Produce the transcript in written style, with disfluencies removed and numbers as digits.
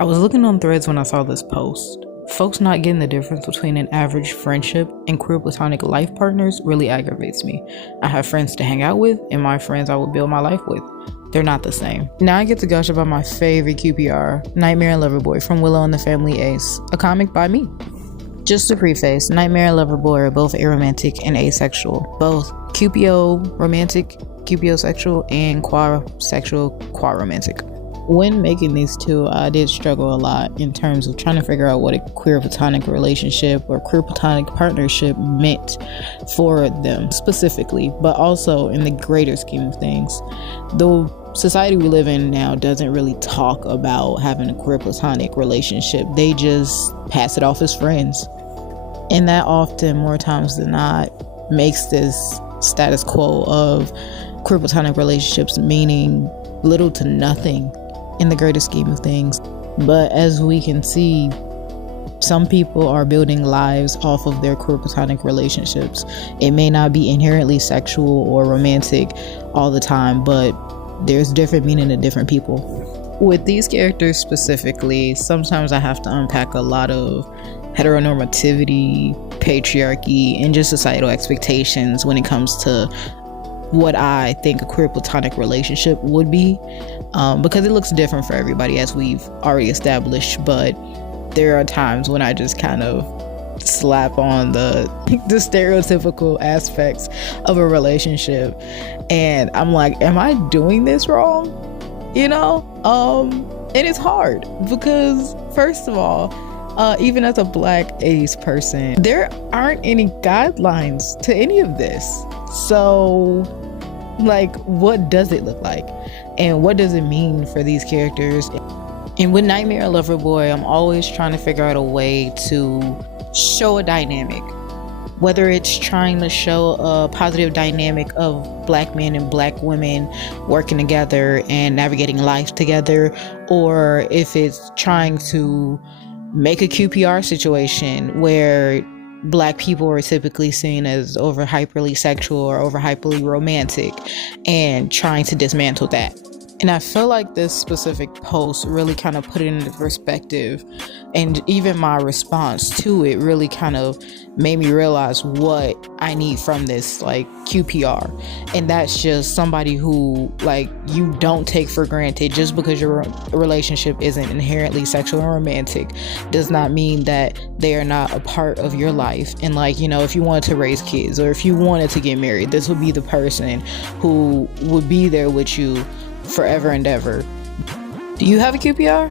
I was looking on Threads when I saw this post. Folks not getting the difference between an average friendship and queer platonic life partners really aggravates me. I have friends to hang out with, and my friends I would build my life with. They're not the same. Now I get to gush about my favorite QPR, Nightmare and Loverboy from Willow and the Family Ace, a comic by me. Just to preface, Nightmare and Loverboy are both aromantic and asexual. Both QPO romantic, QPO sexual, and queer sexual, queer romantic. When making these two, I did struggle a lot in terms of trying to figure out what a queer platonic relationship or queer platonic partnership meant for them specifically, but also in the greater scheme of things. The society we live in now doesn't really talk about having a queer platonic relationship. They just pass it off as friends. And that often, more times than not, makes this status quo of queer platonic relationships meaning little to nothing in the greater scheme of things. But as we can see, some people are building lives off of their queer platonic relationships. It may not be inherently sexual or romantic all the time, but there's different meaning to different people. With these characters specifically, sometimes I have to unpack a lot of heteronormativity, patriarchy, and just societal expectations when it comes to what I think a queer platonic relationship would be, because it looks different for everybody, as we've already established. But there are times when I just kind of slap on the stereotypical aspects of a relationship, and I'm like, am I doing this wrong? And it's hard because, first of all, even as a Black ace person, there aren't any guidelines to any of this. So, like, what does it look like? And what does it mean for these characters? And with Nightmare and Loverboy, I'm always trying to figure out a way to show a dynamic. Whether it's trying to show a positive dynamic of Black men and Black women working together and navigating life together, or if it's trying to make a QPR situation where Black people are typically seen as over hyperly sexual or over hyperly romantic, and trying to dismantle that. And I feel like this specific post really kind of put it into perspective, and even my response to it really kind of made me realize what I need from this, like, QPR. And that's just somebody who, like, you don't take for granted. Just because your relationship isn't inherently sexual and romantic does not mean that they are not a part of your life. And, like, if you wanted to raise kids or if you wanted to get married, this would be the person who would be there with you forever and ever. Do you have a QPR?